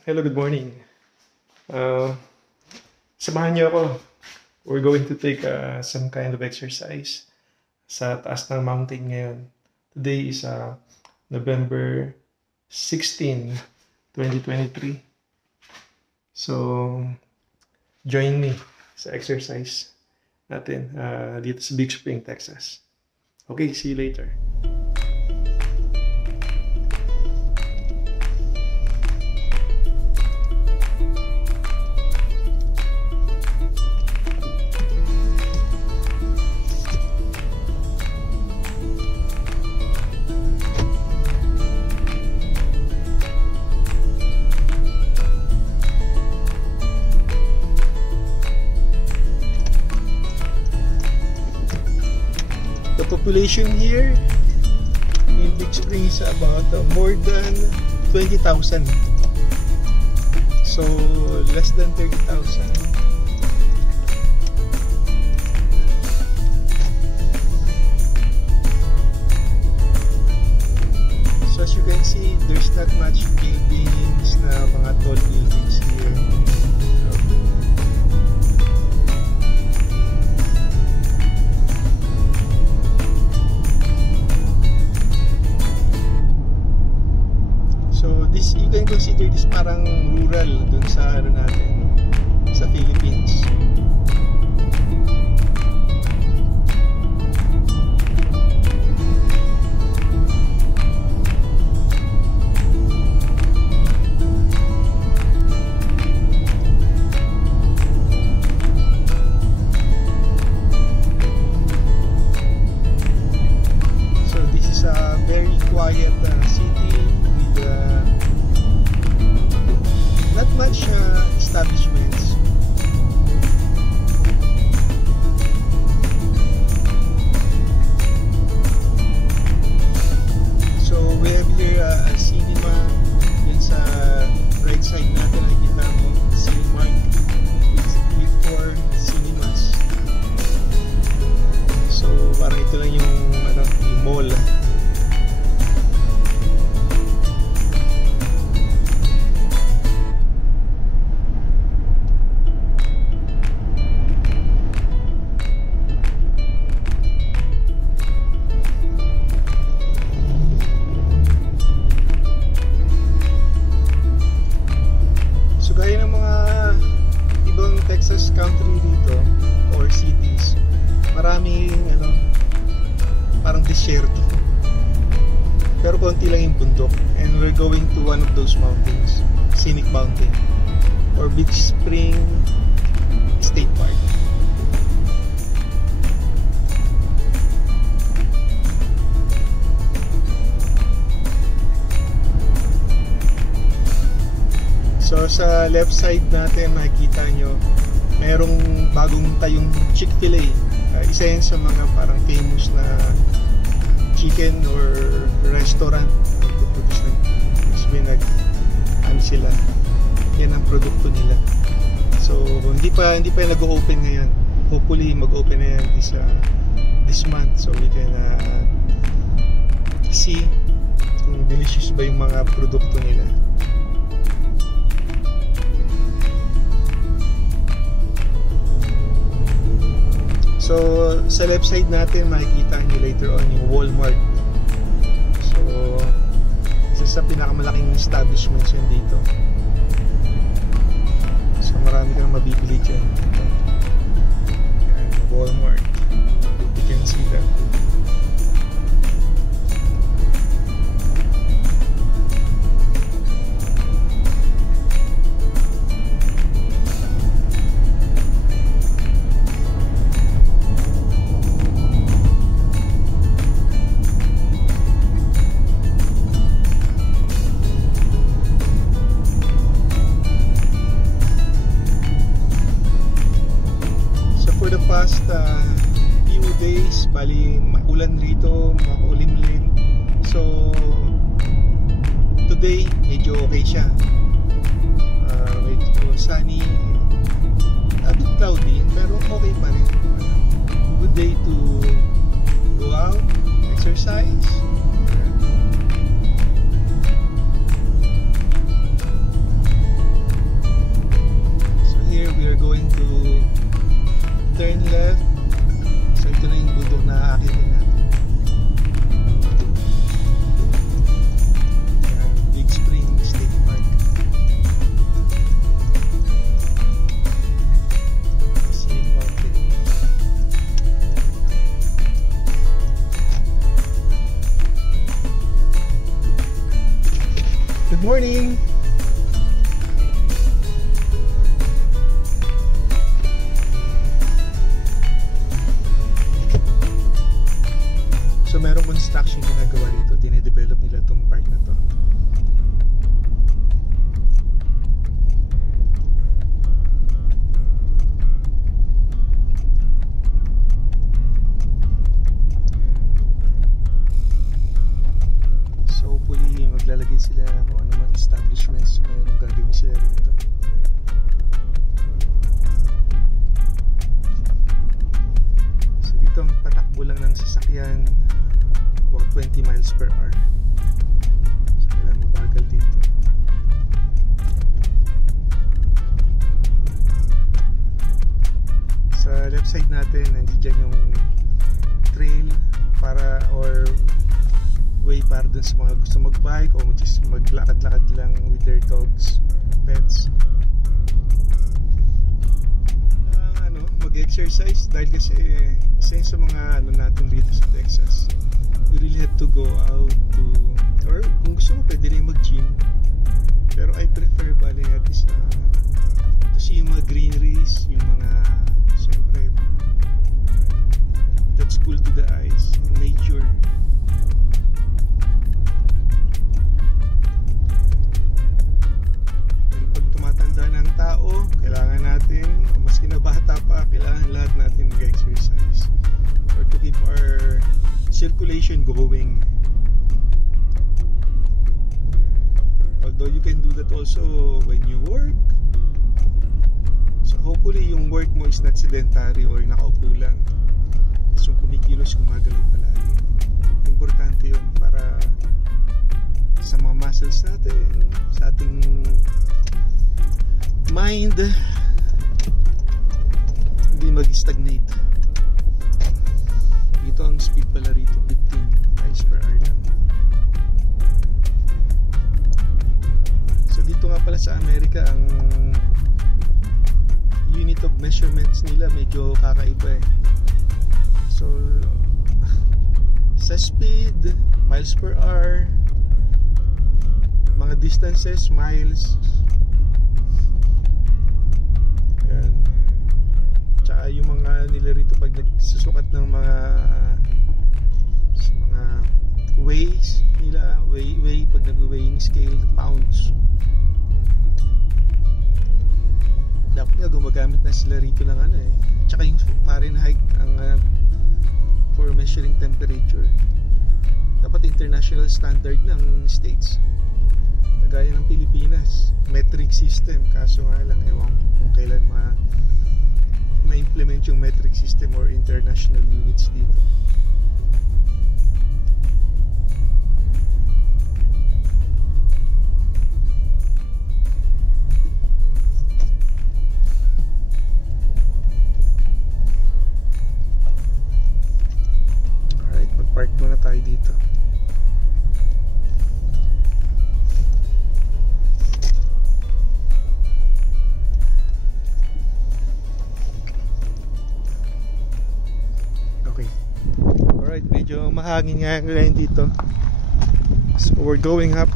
Hello, good morning. Samahan niyo ako. We're going to take some kind of exercise sa taas ng mountain ngayon. Today is November 16, 2023. So, join me sa exercise natin dito sa Big Spring, Texas. Okay, see you later. The population here in Big Spring is about more than 20,000. So less than 30,000. So as you can see, there's not much buildings na mga tall buildings here. This, you can consider this parang rural dun sa ano natin, sa Philippines. So this is a very quiet city with not much establishments. So we have here a cinema. Yan sa right side natin nakikita mo Cinemark with 4 cinemas. So parang ito lang yung mall. Gaya ng mga ibang Texas country dito or cities, maraming parang disyerto, pero konti lang yung bundok. And we're going to one of those mountains, Scenic Mountain or Big Spring State Park. So sa left side natin makikita nyo merong bagong tayong Chick-fil-A. Isa yan sa mga parang famous na chicken or restaurant. Sila. Yan ang produkto nila. So hindi pa nag-open ngayon. Hopefully mag-open na yan this month, so we can see kung delicious ba yung mga produkto nila. So sa left side natin makikita nyo later on yung Walmart. So isa sa pinakamalaking establishments yun dito. So marami kang mabibili dyan. Yan, Walmart. You can see that. Past few days, bali maulan rito, makulimlim. So today medyo okay siya, medyo sunny, a bit cloudy, pero okay pa rin. Good day to go out, exercise. natin, nandiyan yung trail para or way para dun sa mga gusto mag-bike o just maglakad-lakad lang with their dogs, pets. Mag-exercise dahil kasi isa sa mga natin rito sa Texas, you really have to go out to, or kung gusto mo pwede rin mag-gym, pero I prefer bali natin sa kasi yung mga greeneries, yung mga siyempre that's cool to the eyes, nature. Dahil pag tumatanda ng tao, kailangan natin, maski na bata pa, kailangan lahat natin mag-exercise or to keep our circulation going. Although you can do that also when you work, so hopefully yung work mo is not sedentary or nakaupo lang, is yung kumikilos, gumagalaw palagi. Importante yun para sa mga muscles natin, sa ating mind, hindi mag-stagnate. Dito ang speed pala rito 15 miles per hour lang. So dito nga pala sa Amerika, ang unit of measurements nila medyo kakaiba eh. So sa speed, miles per hour, mga distances, miles, yan. Tsaka yung mga nila rito pag nagsusukat ng mga weighs nila, weigh pag nag-weighing scale, pounds, dapat nga gumagamit na sila rito ng tsaka yung Fahrenheit ang for measuring temperature, dapat international standard ng states, kagaya ng Pilipinas, metric system. Kaso nga lang ewan kung kailan ma-implement yung metric system or international units dito. Alright, mag-park muna tayo dito. Alright, medyo mahangin nga ngayon dito. So we're going up.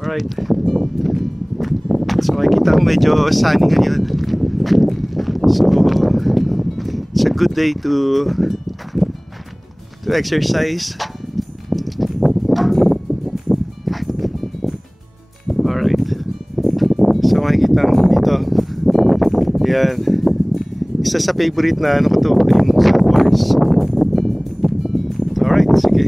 Alright. So makikita ko medyo sunny ngayon. So it's a good day to exercise. Alright. So makikita mo dito. Yan. Isa sa favorite na ko to, yung sa bars. Alright, sige.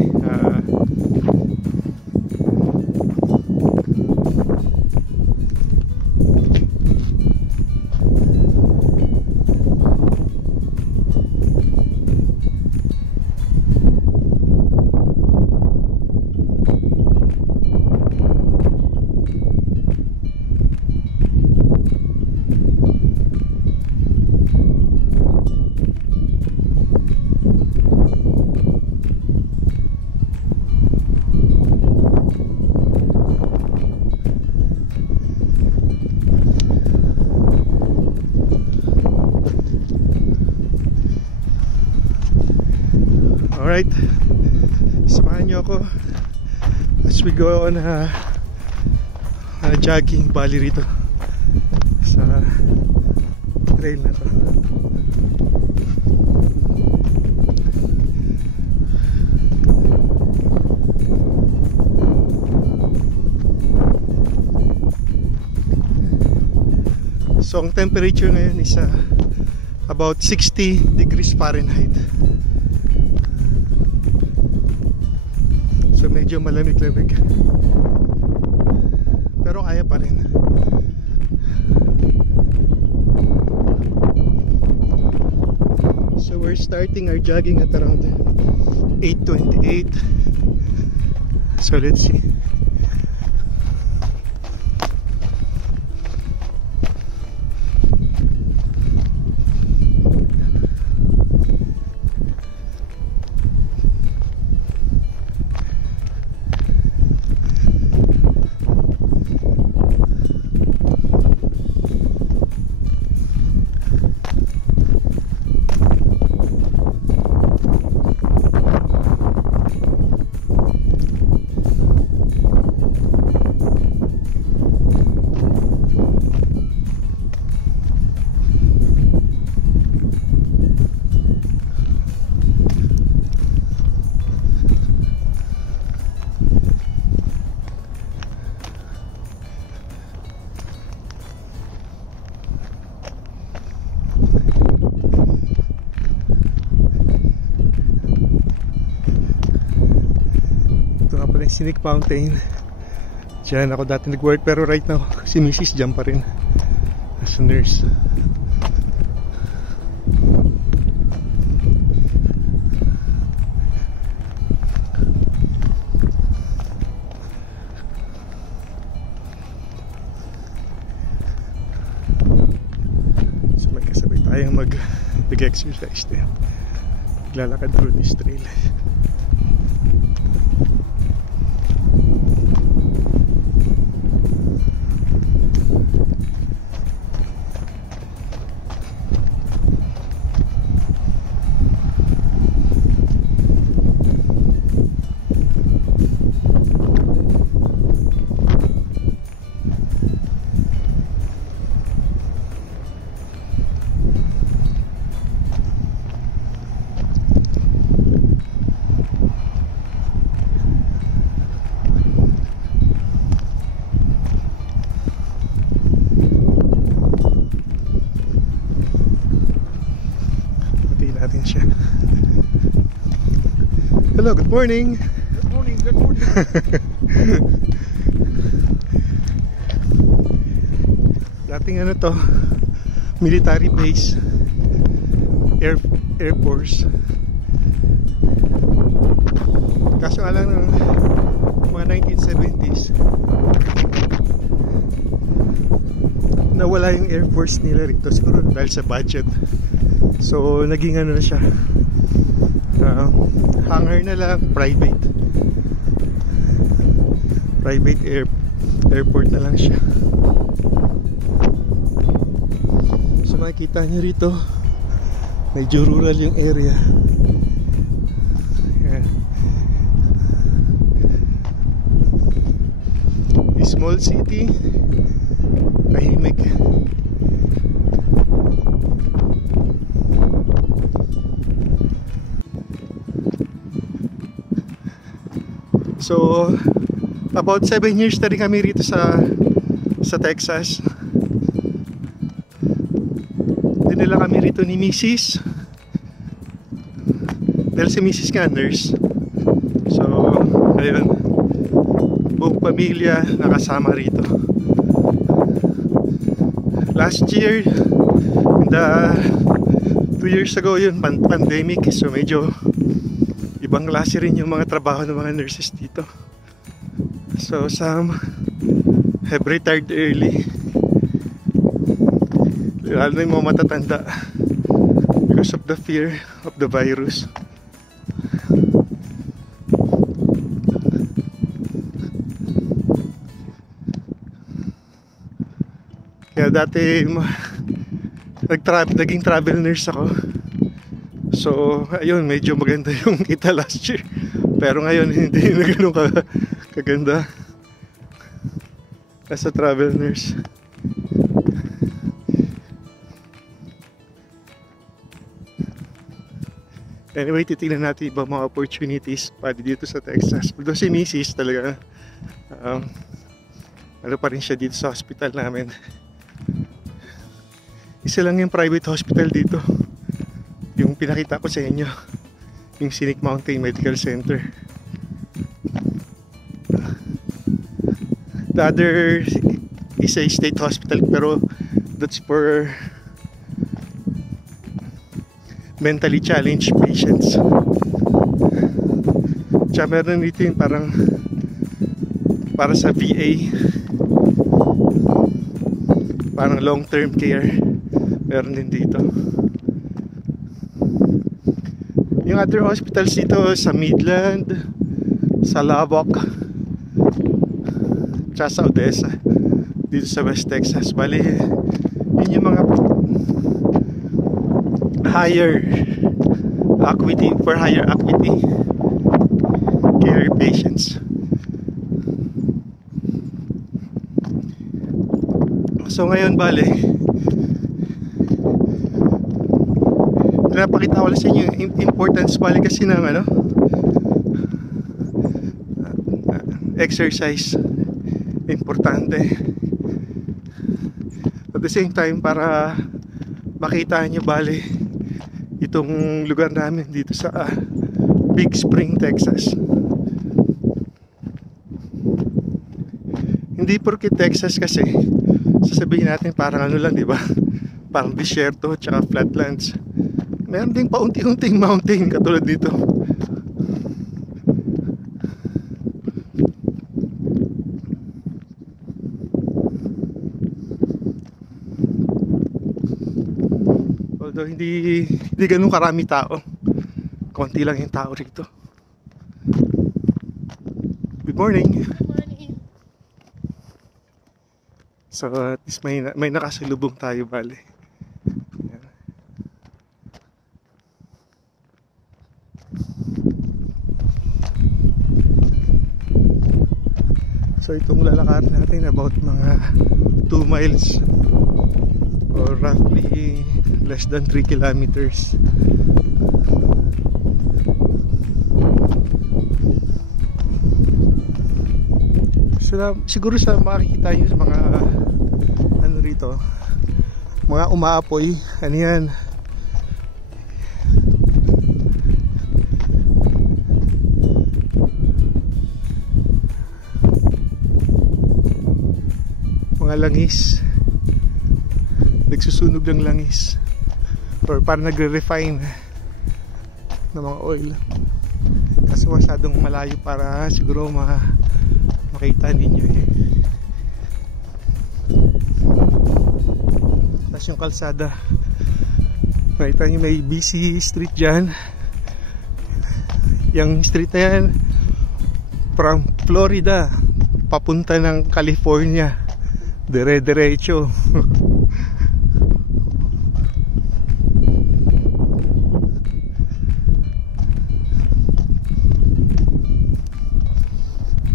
Alright, samahan nyo ako as we go on a jogging bali rito sa trail na to. So ang temperature ngayon is about 60 degrees Fahrenheit. So medyo malamig-lamig, pero kaya pa rin. So we're starting our jogging at around 8:28. So let's see. Scenic Mountain. Diyan ako dati nag-work, pero right now si Mrs. dyan pa rin as a nurse. So may kasabay tayong mag-exercise din. Maglalakad through this trail. Hello, good morning. Good morning, good morning. Dating ano to, military base, Air Force. Kaso nga lang ng mga 1970s nawala yung Air Force nila rito, siguro dahil sa budget. So naging ano na siya, hangar na lang, private airport na lang siya. So makikita nyo rito, medyo rural yung area. Ayan. Small city, tahimik. So about 7 years na rin kami rito sa Texas. Dinala kami rito ni Mrs. Dahil si Mrs. nga nurse. So ayun, buong pamilya nakasama rito. Last year, 2 years ago yun, pandemic. So medyo ibang klase rin yung mga trabaho ng mga nurses dito. So some have retired early, lalo na yung mga matatanda, because of the fear of the virus. Kaya dati naging travel nurse ako. So ayun, medyo maganda yung kita last year. Pero ngayon hindi na ganun kaganda as a travel nurse. Anyway, titignan natin ibang mga opportunities pa dito sa Texas. Although si Mrs. talaga ano pa rin siya dito sa hospital namin. Isa lang yung private hospital dito, yung pinakita ko sa inyo, yung Scenic Mountain Medical Center. The other is a state hospital, pero that's for mentally challenged patients. Tsaka meron dito yung parang para sa VA, parang long-term care, meron din dito. Yung other hospitals dito sa Midland, sa Lubbock, tsaka sa Odessa, dito sa West Texas. Bali, yun yung mga higher acuity care patients. So ngayon bale, pinapakita ko lang sa inyo yung importance bale kasi ng exercise. Importante. At the same time, para makita nyo bale itong lugar namin dito sa Big Spring, Texas. Hindi porke Texas kasi sasabihin natin parang lang, di ba? Parang disyerto tsaka flatlands. Meron ding paunti-unting mountain katulad dito. Although hindi ganun karami tao. Konti lang yung tao rito. Good morning. So at least may nakasalubong tayo bale. Yan. So itong lalakarin natin about mga 2 miles or roughly less than 3 kilometers. So, siguro sa makikita nyo sa mga rito, mga umaapoy, ano yan, mga langis, nagsusunog ng langis or parang nagre-refine ng mga oil kasi masyadong malayo para siguro makita ninyo Tapos yung kalsada, makita nyo may busy street dyan. Yung street na yan from Florida papunta ng California, dire-diretso.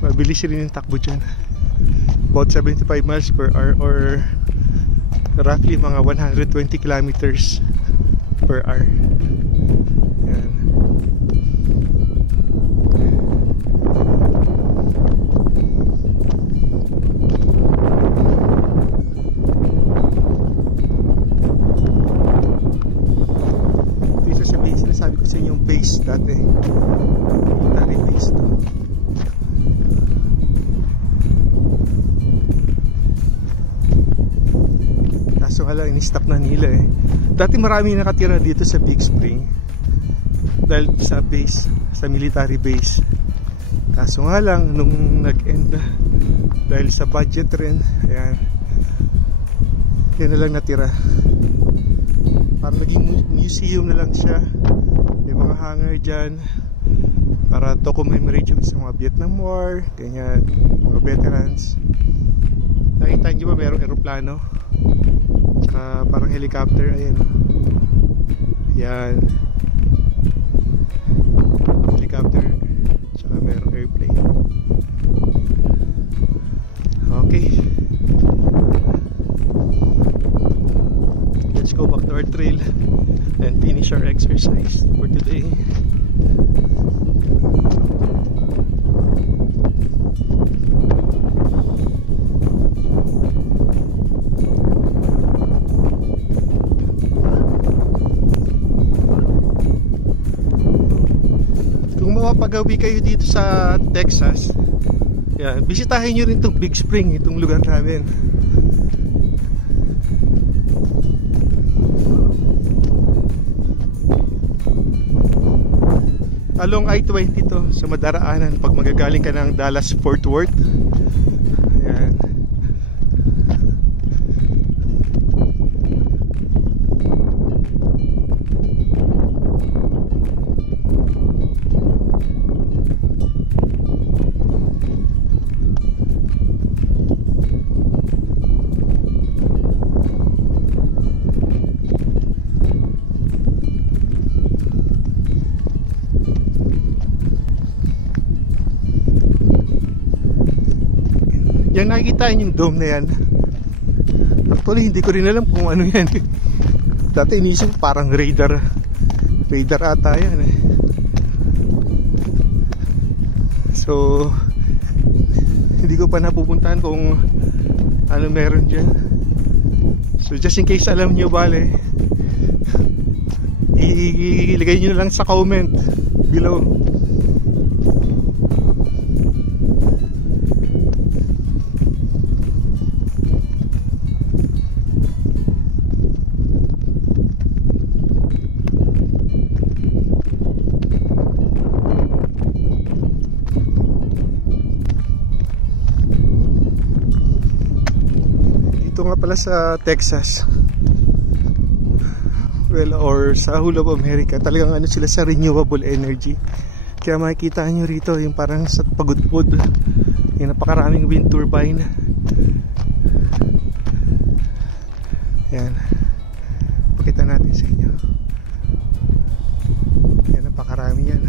Mabilis rin yung takbo dyan, about 75 miles per hour or roughly mga 120 kilometers per hour. Yan. Isa sa base na sabi ko sa inyo, yung base dati, military base to. So lang, in-stop na nila eh. Dati marami nakatira dito sa Big Spring dahil sa base, sa military base. Kaso nga lang, nung nag-end na dahil sa budget rin, ayan, yan na lang natira. Parang naging museum na lang siya. May mga hangar dyan para to commemorate sa mga Vietnam War, ganyan, mga veterans. Nakita nyo ba mayroong aeroplano? Tsaka parang helicopter, ayan. Yan. Helicopter. Tsaka mayroong airplane. Okay. Let's go back to our trail and finish our exercise for today. Mapagawi kayo dito sa Texas, yan, bisitahin nyo rin itong Big Spring, itong lugar namin. along I-20 to, sa madaraanan pag magagaling ka ng Dallas Fort Worth. Ayan. Yung nakikita yung dome na yan, actually hindi ko rin alam kung ano yan. Dati inisip parang radar ata yan eh. So hindi ko pa napupuntahan kung ano meron dyan. So just in case alam nyo, bale, ilagay nyo na lang sa comment below. Dito nga pala sa Texas, well, or sa whole of America, talagang ano sila sa renewable energy. Kaya makikita nyo rito yung parang sa pagudpod, yung napakaraming wind turbine. Yan, pakita natin sa inyo. Yan, napakarami yan,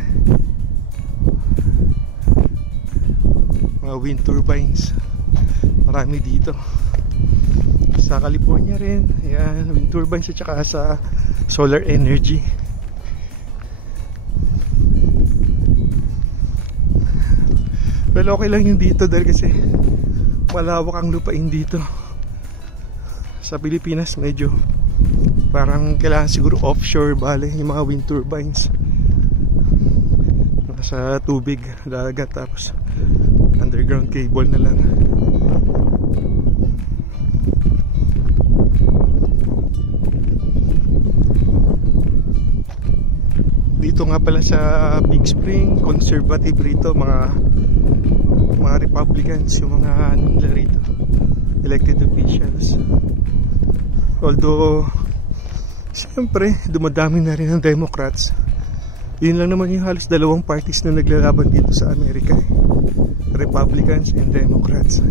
mga wind turbines, marami dito sa California rin. Ayan, wind turbines at saka sa solar energy. Well, okay lang yung dito dahil kasi malawak ang lupain dito. Sa Pilipinas medyo parang kailangan siguro offshore, bale, yung mga wind turbines sa tubig, dagat, tapos underground cable na lang. Dito nga pala sa Big Spring, conservative rito, mga Republicans, yung mga ano nila rito, elected officials. Although siyempre dumadami na rin ng Democrats. Yun lang naman yung halos dalawang parties na naglalaban dito sa Amerika, Republicans and Democrats.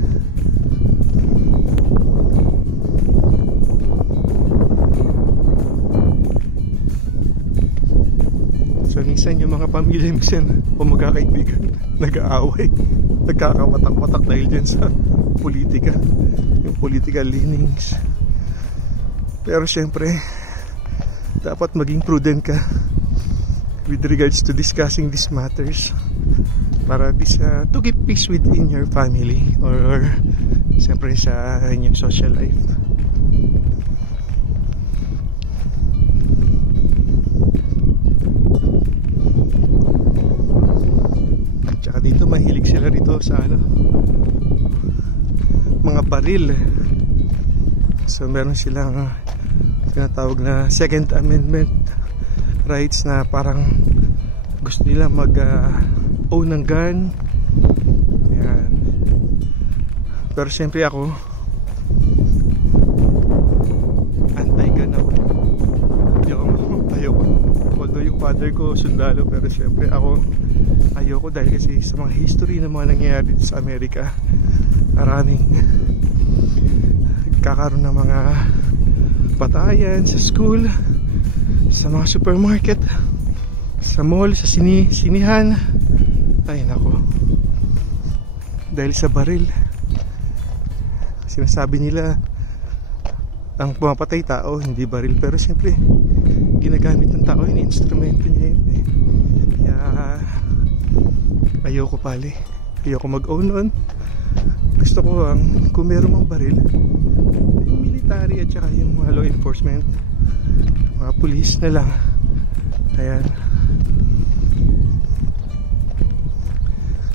So minsan yung mga pamilya, minsan o magkakaibigan, nag-aaway, nagkakawatak-watak dahil dyan sa politika, yung political leanings. Pero syempre dapat maging prudent ka with regards to discussing these matters, para to keep peace within your family or syempre sa inyong social life. Tsaka dito mahilig sila rito sa mga baril. So meron silang tinatawag na Second Amendment rights, na parang gusto nila mag-own ng gun. Ayan. Pero siyempre ako anti-gun ako. Ayoko. Although yung father ko sundalo, pero siyempre ako ayoko, dahil kasi sa mga history ng mga nangyayari dito sa Amerika, maraming kakaroon ng mga patayan sa school, sa mga supermarket, sa mall, sa sinihan. Ay nako, dahil sa baril. Sinasabi nila ang pumapatay tao, hindi baril, pero siyempre ginagamit ng tao yun, instrumento niya yun eh. Kaya ayoko pali, ayoko mag-own on. Gusto ko kung meron mang baril, yung military at saka yung mga law enforcement, mga police na lang. Ayan.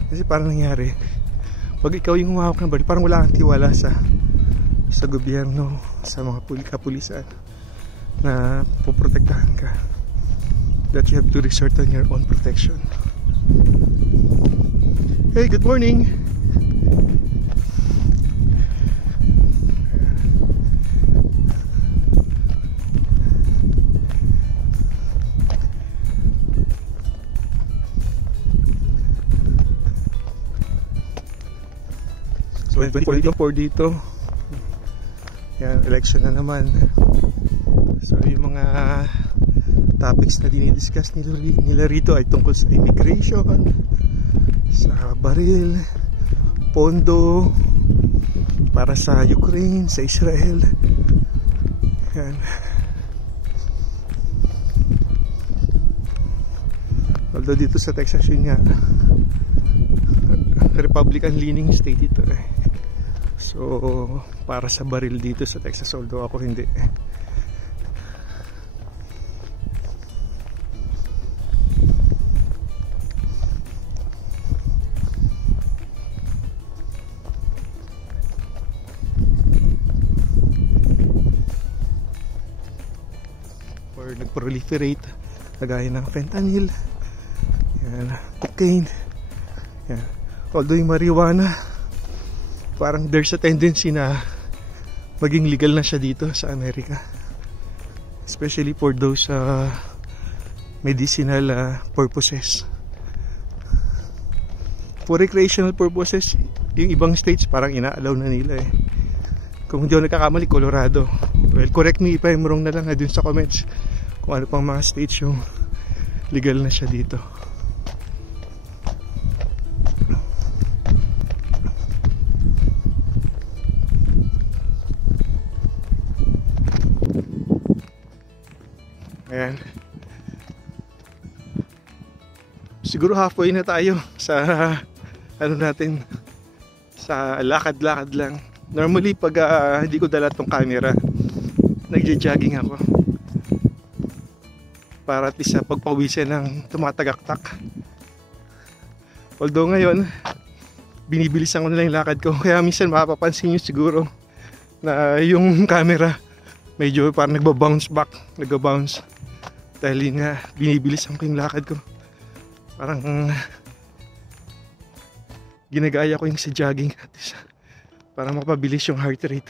Kasi parang nangyari, pag ikaw yung humahawak ng baril, parang wala kang tiwala sa gobyerno, sa mga kapulisan na puprotektahan ka. that you have to resort on your own protection. Hey, good morning. So 2024 dito. Yan, election na naman. So yung mga topics na dinidiscuss nila rito ay tungkol sa immigration, sa baril, pondo para sa Ukraine, sa Israel. Yan. Although dito sa Texas yun nga, Republican leaning state ito eh. So para sa baril dito sa Texas, although ako hindi. Or nag-proliferate kagaya ng fentanyl, yan, cocaine, yan. Although yung marijuana, parang there's a tendency na maging legal na siya dito sa Amerika, especially for those medicinal purposes. For recreational purposes, yung ibang states parang ina-allow na nila eh. Kung hindi ako nagkakamali, Colorado. Well, correct me if I'm wrong na lang dun sa comments kung ano pang mga states yung legal na siya dito. Ayan. Siguro halfway na tayo sa ano natin, sa lakad-lakad lang. Normally pag hindi ko dala tong camera, nagja-jogging ako para at least pagpawisan ng tumatagaktak. Although ngayon binibilisan ko na lang yung lakad ko, kaya minsan mapapansin nyo siguro na yung camera medyo parang nagbabounce back, nagbabounce dahil nga binibilisan ko yung lakad ko. Parang ginagaya ko yung sa jogging at least para mapabilis yung heart rate.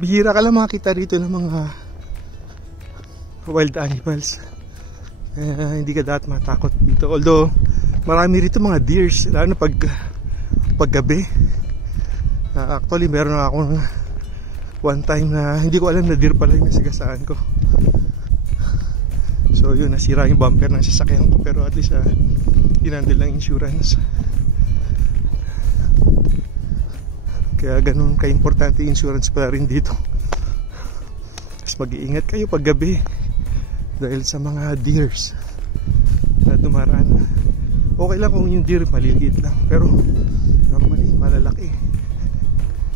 Bihira ka lang makita rito ng mga wild animals. Hindi ka dapat matakot dito. Although marami rito mga deers, lalo na pag gabi. Actually meron na akong one time na hindi ko alam na deer pala yung nasigasaan ko. So yun, nasira yung bumper ng sasakyan ko, pero at least hinandle ng insurance. Kaya ganun ka-importante insurance pala rin dito. Mas mag-iingat kayo pag gabi dahil sa mga deers na dumaraan. Okay lang kung yung deer maliliit lang, pero normally malalaki.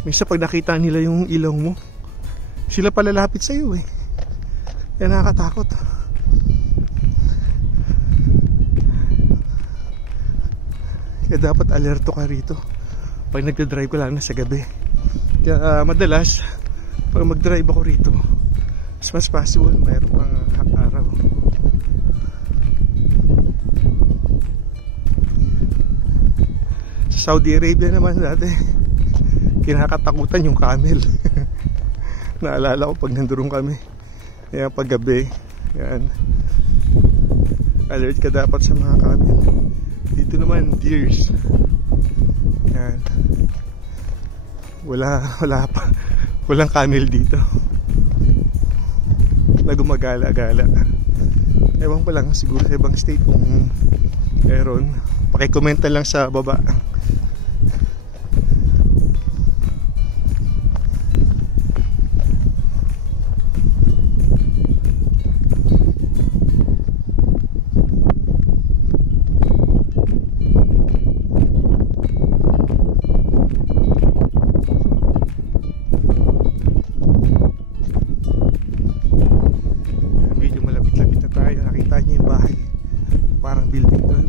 Minsan pag nakita nila yung ilong mo, sila palalapit sa iyo eh. Kaya nakakatakot. Kaya dapat alerto ka rito pag nagdadrive ko lang na sa gabi. Kaya madalas pag magdrive ako rito, mas possible mayroon pang araw. Sa Saudi Arabia naman dati, kinakatakutan yung camel. Naalala ko pag nandurong kami. Kaya pag gabi, yan, alert ka dapat sa mga camel. Dito naman deers. Yan. Walang camel dito na gumagala-gala. Ewan ko lang, siguro sa ibang state kung meron. Pakicomment lang sa baba. Medyo malapit-lapit na tayo. Nakita niyo yung bahay, parang building doon.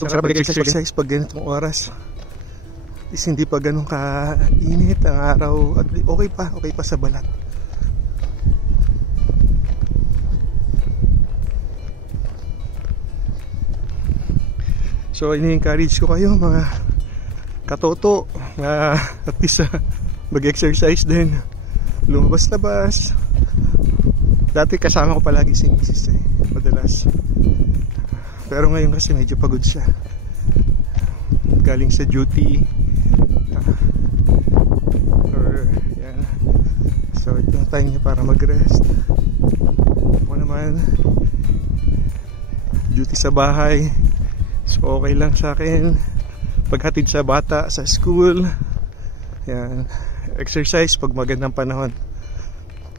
Sarap mag-exercise pag ganitong oras. Is hindi pa ganun ka-init ang araw. At okay pa sa balat. So ini-encourage ko kayo mga katoto na at least mag-exercise din. Lumabas-labas. Dati kasama ko palagi si Mrs. Madalas. Pero ngayon kasi medyo pagod siya. Galing sa duty. Yan. So ito ang time niya para mag-rest. Ako naman duty sa bahay. So okay lang sa akin. Paghatid sa bata sa school. Yan. Exercise pag magandang panahon.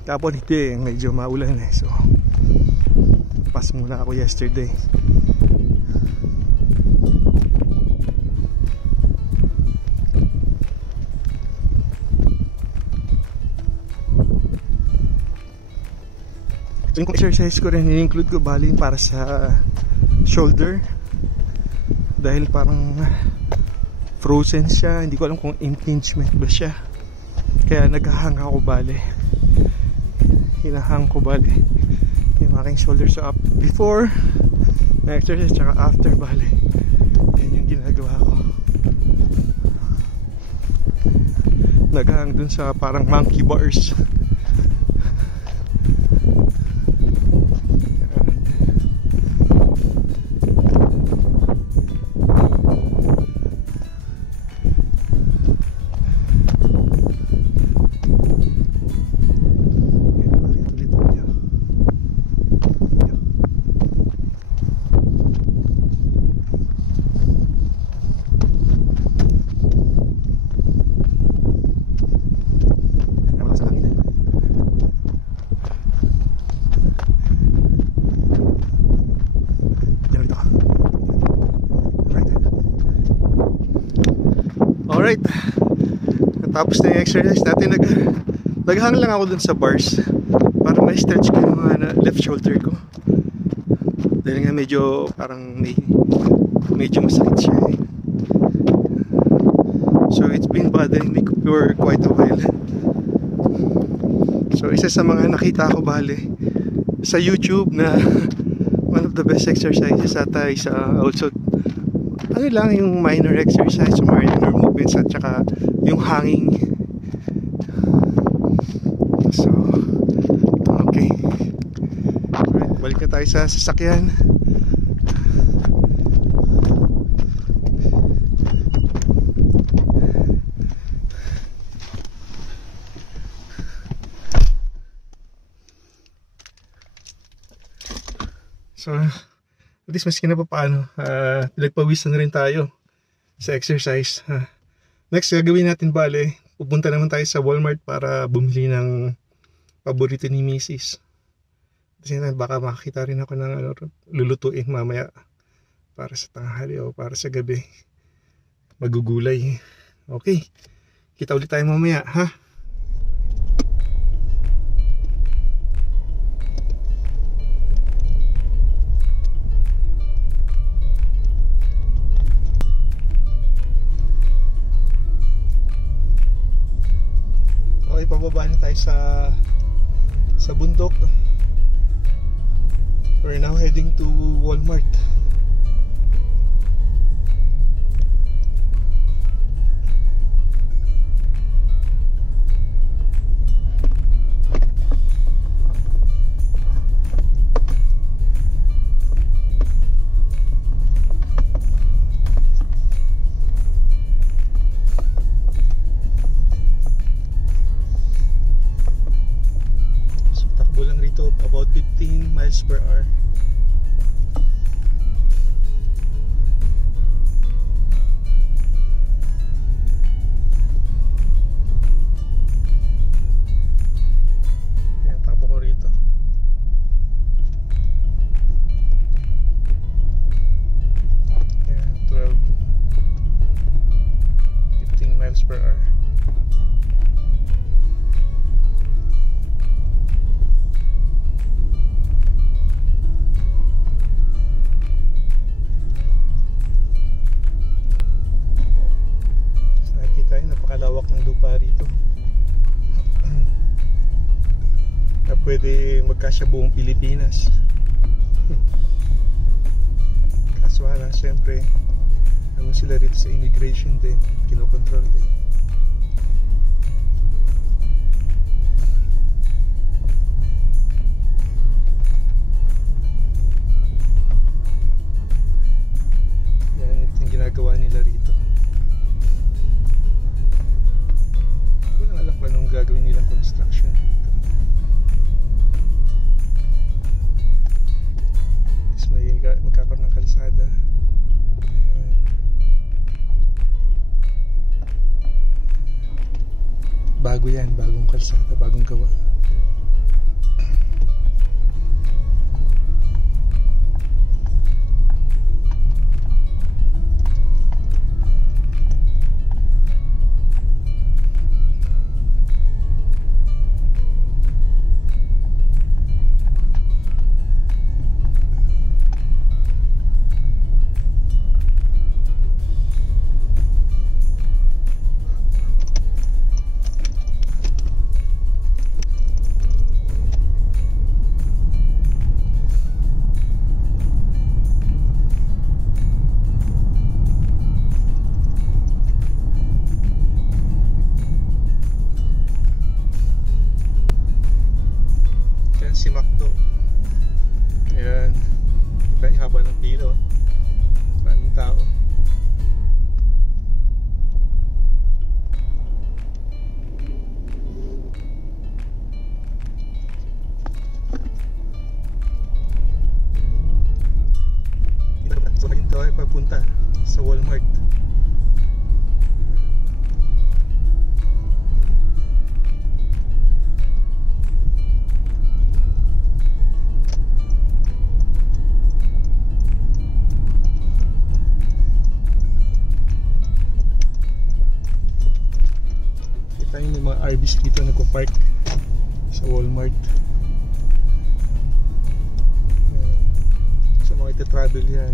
Tapos hindi, medyo maulan So pass muna ako yesterday. So yung exercise ko rin, in-include ko bali para sa shoulder. Dahil parang frozen siya. Hindi ko alam kung impingement ba siya. Kaya naghahang ako bali. Hinahang ko bali yung aking shoulder. So up before na exercise tsaka after bali. Yan yung ginagawa ko. Naghahang dun sa parang monkey bars. Alright, natapos na yung exercise natin. Naghang lang ako dun sa bars para may stretch ko yung left shoulder ko. Dahil nga medyo parang medyo masakit siya So it's been bothering me for quite a while. So isa sa mga nakita ko bali sa YouTube na one of the best exercises ata is also ano lang yung minor exercise, minor movements at saka yung hanging. So okay, alright, balik na tayo sa sasakyan. So at least maski na pa paano, pinagpawisan na rin tayo sa exercise. Next gagawin natin bale, pupunta naman tayo sa Walmart para bumili ng paborito ni Mrs. Kasi baka makakita rin ako ng lulutuin mamaya para sa tanghali o para sa gabi. Magugulay. Okay, kita ulit tayo mamaya, ha? Pababa na tayo sa bundok. We're now heading to Walmart. About 15 miles per hour. Ayan, takbo ko rito. Ayan, 15 miles per hour. ginawa rito na pwede magkasya buong Pilipinas. Kaso wala, syempre ano sila rito sa immigration din, kinokontrol din. Yan, ito yung ginagawa nila rito. Hindi ko lang alam kung anong gagawin nilang construction dito. Tapos magkakaroon ng kalsada. Ayan. Bago yan, bagong kalsada, bagong gawa. Si Macdo. Ayan. Kita yung haba ng pila. Maraming tao. So ngayon tayo ay papunta sa Walmart. Tayo may mga RVs dito nagpo-park sa Walmart. Sa mga ita-travel yan,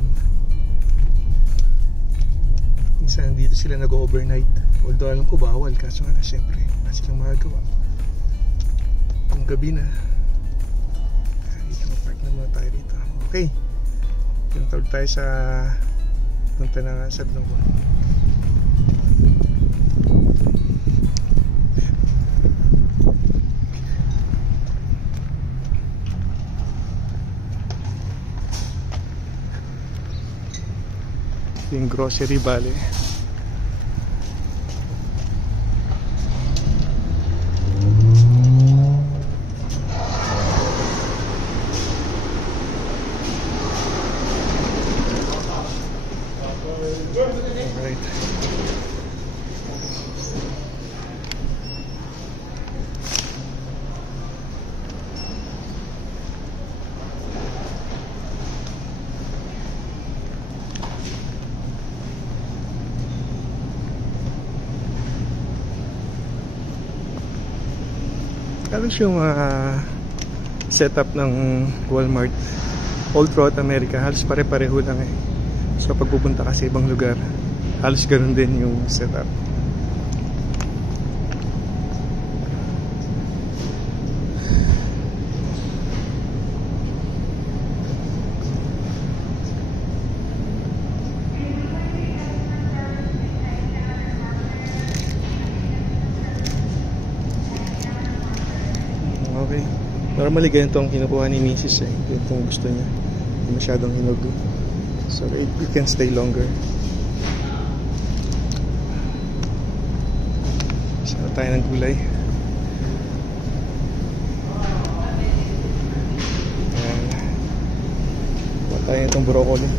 minsan dito sila nag-overnight. Although alam ko bawal, kaso nga na syempre wala silang magagawa. Kung gabi na dito mag-park na muna tayo dito. Okay, pinatawag tayo sa punta na sa Dlongwan. Yung grocery valley. Alright. Halos yung setup ng Walmart all throughout America, halos pare-pareho lang eh. So pag pupunta ka sa ibang lugar, halos ganun din yung setup. Okay. Normally ganito ang kinukuha ni Mrs. eh. Ganito ang gusto niya. Hindi masyadong hinog. So it can stay longer. Saan tayo ng gulay? Kuha tayo itong broccoli.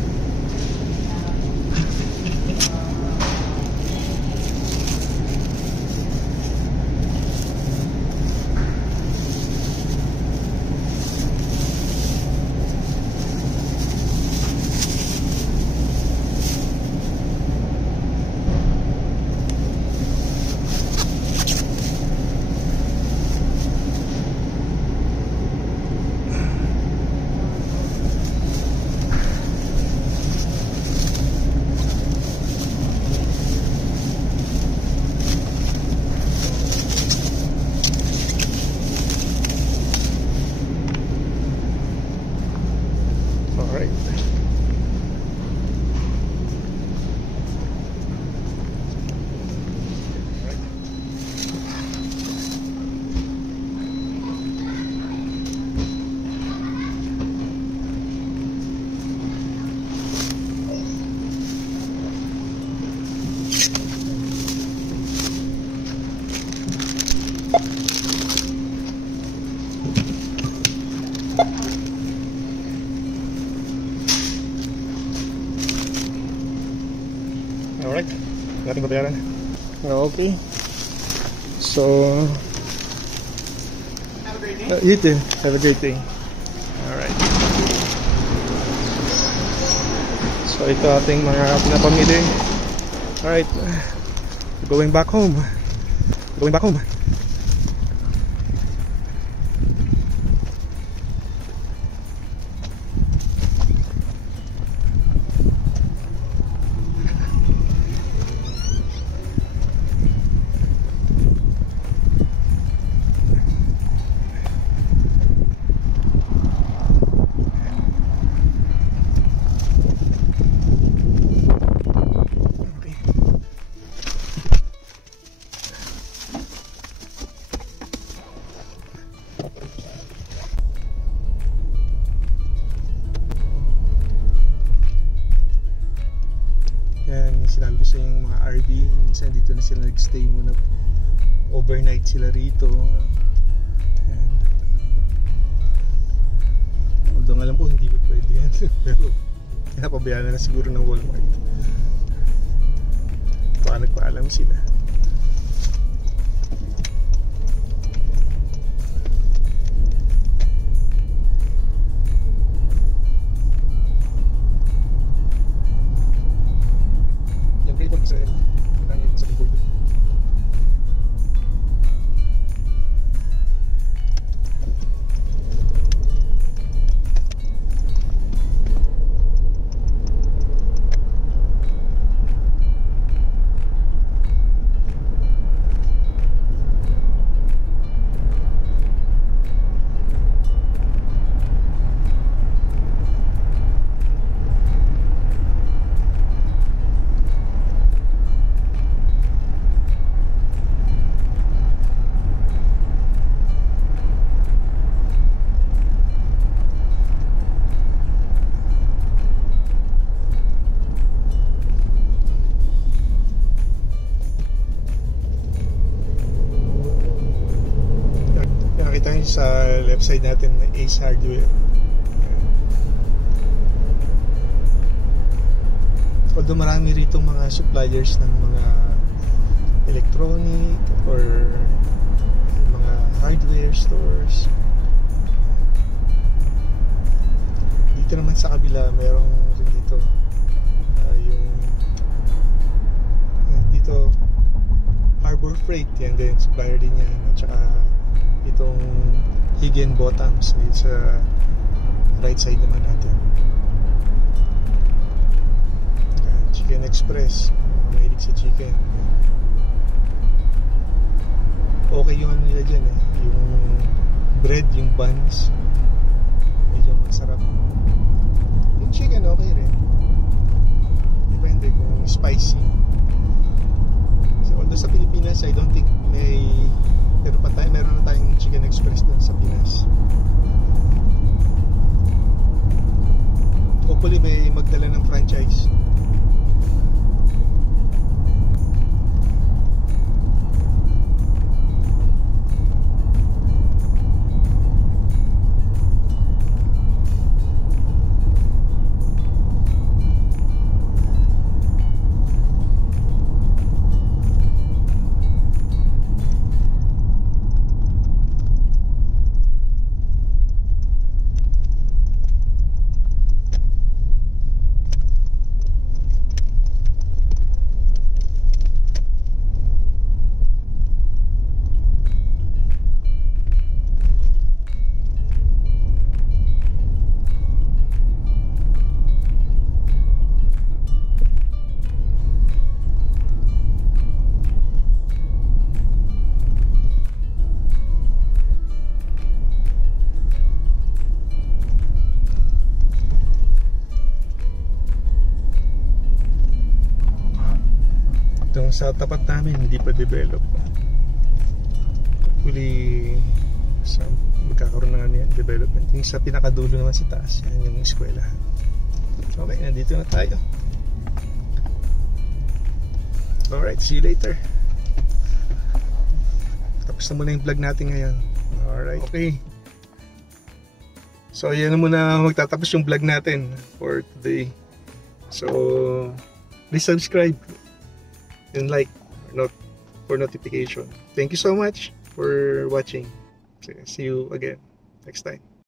Alright, natin babayaran. Okay. So, have a great day. You too. Have a great day. Alright. So, ito ating mga pinapamili. Alright. Going back home. Going back home. Sinabi ko sa yung mga RV, minsan dito na sila nag-stay muna, overnight sila rito. Ayan. Although alam ko hindi ko pwede yan pero napabayaan na siguro ng Walmart. Baka nagpaalam sila. Sa left side natin Ace Hardware. Although marami rito mga suppliers ng mga electronic or mga hardware stores. Dito naman sa kabila merong rin dito yung dito Harbor Freight, yan din supplier din yan, at saka itong Higginbottoms sa right side naman natin. Chicken Express, mahilig sa chicken. Okay yung ano nila dyan yung bread, yung buns medyo masarap. Yung chicken okay rin, depende kung spicy. So although sa Pilipinas I don't think may, pero meron na tayong Chicken Express doon sa Pinas. Hopefully may magdala ng franchise. Itong sa tapat namin hindi pa develop. Hopefully magkakaroon na yan development. Yung sa pinakadulo naman sa taas, yan yung eskwela. Okay, nandito na tayo. Alright, see you later. Tapos na muna yung vlog natin ngayon. Alright, okay. So yan na muna magtatapos yung vlog natin for today. So please subscribe and like for notification. Thank you so much for watching. See you again next time.